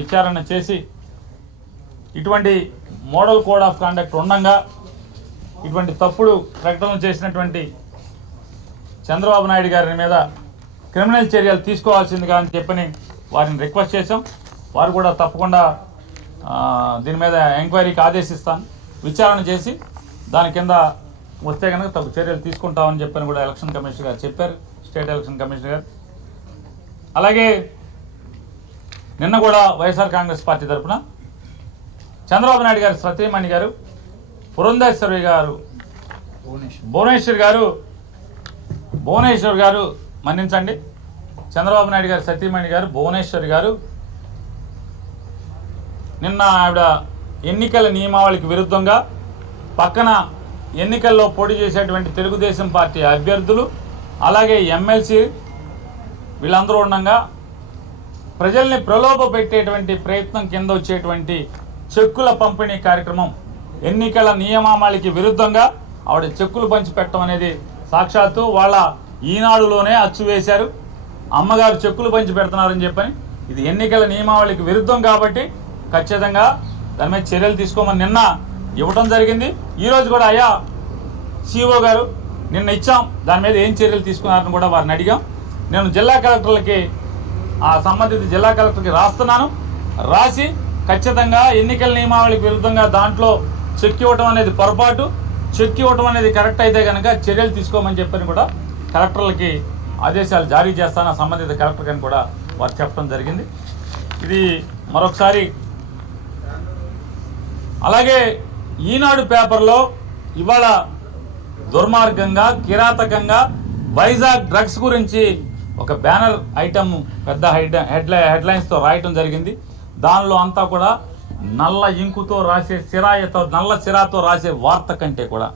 విచారణ చేసి ఇటువంటి మోడల్ కోడ్ ఆఫ్ కాండక్ట్ ఉండగా ఇటువంటి తప్పుడు ప్రకటనలు చేసినటువంటి చంద్రబాబు నాయుడు గారి మీద క్రిమినల్ చర్యలు తీసుకోవాల్సిందిగా అని చెప్పని వారిని రిక్వెస్ట్ చేశాం. వారు కూడా తప్పకుండా దీని మీద ఎంక్వైరీకి ఆదేశిస్తాను, విచారణ చేసి దాని కింద వస్తే కనుక తగు చర్యలు తీసుకుంటామని చెప్పని కూడా ఎలక్షన్ కమిషనర్ గారు చెప్పారు, స్టేట్ ఎలక్షన్ కమిషనర్ గారు. అలాగే నిన్న కూడా వైఎస్ఆర్ కాంగ్రెస్ పార్టీ తరఫున చంద్రబాబు నాయుడు గారు సతీమణి గారు పురంధేశ్వరి గారు భువనేశ్వర్ గారు మన్నించండి, చంద్రబాబు నాయుడు గారు సతీమణి గారు భువనేశ్వరి గారు నిన్న ఆవిడ ఎన్నికల నియమావళికి విరుద్ధంగా పక్కన ఎన్నికల్లో పోటీ చేసేటువంటి తెలుగుదేశం పార్టీ అభ్యర్థులు అలాగే ఎమ్మెల్సీ వీళ్ళందరూ ఉండగా ప్రజల్ని ప్రలోభ పెట్టేటువంటి ప్రయత్నం కింద వచ్చేటువంటి చెక్కుల పంపిణీ కార్యక్రమం ఎన్నికల నియమావళికి విరుద్ధంగా ఆవిడ చెక్కులు పంచిపెట్టడం అనేది సాక్షాత్తు వాళ్ళ ఈనాడులోనే అచ్చు వేశారు. అమ్మగారు చెక్కులు పంచి పెడుతున్నారని చెప్పని ఇది ఎన్నికల నియమావళికి విరుద్ధం కాబట్టి ఖచ్చితంగా దాని మీద చర్యలు తీసుకోమని నిన్న ఇవ్వడం జరిగింది. ఈరోజు కూడా అయ్యా సిఓ గారు నిన్న ఇచ్చాం, దాని మీద ఏం చర్యలు తీసుకున్నారని కూడా వారిని అడిగాం. నేను జిల్లా కలెక్టర్లకి ఆ సంబంధిత జిల్లా కలెక్టర్కి రాస్తున్నాను, రాసి ఖచ్చితంగా ఎన్నికల నియమావళికి విరుద్ధంగా దాంట్లో చెక్ ఇవ్వటం అనేది పొరపాటు, చెక్ ఇవ్వటం అనేది కరెక్ట్ అయితే కనుక చర్యలు తీసుకోమని చెప్పని కూడా కలెక్టర్లకి ఆదేశాలు జారీ చేస్తాను, సంబంధిత కలెక్టర్ అని కూడా వారు చెప్పడం జరిగింది. ఇది మరొకసారి. అలాగే ఈనాడు పేపర్లో ఇవాళ దుర్మార్గంగా కిరాతకంగా వైజాగ్ డ్రగ్స్ గురించి ఒక బ్యానర్ ఐటమ్ పెద్ద హెడ్లైన్స్తో రాయటం జరిగింది. దానిలో అంతా కూడా నల్ల ఇంకుతో రాసే నల్ల సిరాతో రాసే వార్త కంటే కూడా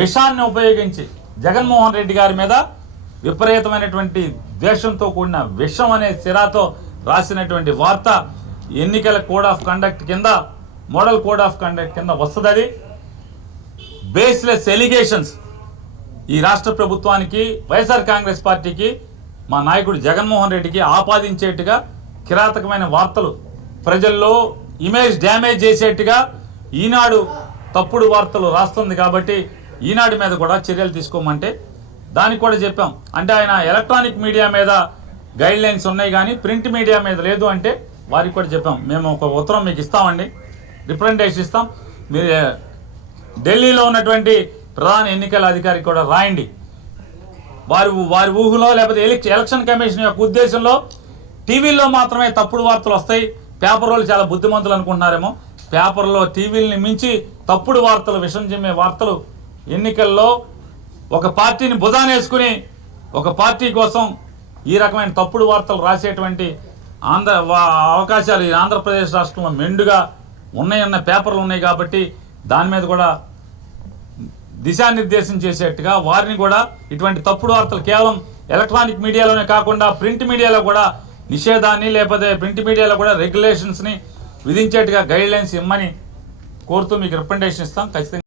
విషాన్ని ఉపయోగించి జగన్మోహన్ రెడ్డి గారి మీద విపరీతమైనటువంటి ద్వేషంతో కూడిన విషం అనే సిరాతో రాసినటువంటి వార్త ఎన్నికల కోడ్ ఆఫ్ కండక్ట్ కింద మోడల్ కోడ్ ఆఫ్ కండక్ట్ కింద వస్తుంది. అది బేస్లెస్ ఎలిగేషన్స్ ఈ రాష్ట్ర ప్రభుత్వానికి వైఎస్ఆర్ కాంగ్రెస్ పార్టీకి మా నాయకుడు జగన్మోహన్ రెడ్డికి ఆపాదించేట్టుగా కిరాతకమైన వార్తలు ప్రజల్లో ఇమేజ్ డ్యామేజ్ చేసేట్టుగా ఈనాడు తప్పుడు వార్తలు రాస్తుంది. కాబట్టి ఈనాడు మీద కూడా చర్యలు తీసుకోమంటే దానికి కూడా చెప్పాం. అంటే ఆయన ఎలక్ట్రానిక్ మీడియా మీద గైడ్ లైన్స్ ఉన్నాయి కానీ ప్రింట్ మీడియా మీద లేదు అంటే వారికి కూడా చెప్పాం. మేము ఒక ఉత్తరం మీకు ఇస్తామండి, రిప్రజెంటేషన్ ఇస్తాం, మీరు ఢిల్లీలో ఉన్నటువంటి ప్రధాన ఎన్నికల అధికారికి కూడా రాయండి. వారి ఊహలో లేకపోతే ఎలక్షన్ కమిషన్ యొక్క ఉద్దేశంలో టీవీల్లో మాత్రమే తప్పుడు వార్తలు వస్తాయి, పేపర్ వాళ్ళు చాలా బుద్ధిమంతులు అనుకుంటున్నారేమో. పేపర్లో టీవీలని మించి తప్పుడు వార్తలు, విషం చిమ్మే వార్తలు ఎన్నికల్లో ఒక పార్టీని భుజానేసుకుని ఒక పార్టీ కోసం ఈ రకమైన తప్పుడు వార్తలు రాసేటువంటి అవకాశాలు ఈ ఆంధ్రప్రదేశ్ రాష్ట్రంలో మెండుగా ఉన్నాయన్న పేపర్లు ఉన్నాయి. కాబట్టి దాని మీద కూడా దిశానిర్దేశం చేసేట్టుగా వారిని కూడా ఇటువంటి తప్పుడు వార్తలు కేవలం ఎలక్ట్రానిక్ మీడియాలోనే కాకుండా ప్రింట్ మీడియాలో కూడా నిషేధాన్ని లేకపోతే ప్రింట్ మీడియాలో కూడా రెగ్యులేషన్స్ని విధించేట్టుగా గైడ్ లైన్స్ ఇమ్మని కోరుతూ మీకు రిప్రజెంటేషన్ ఇస్తాం ఖచ్చితంగా.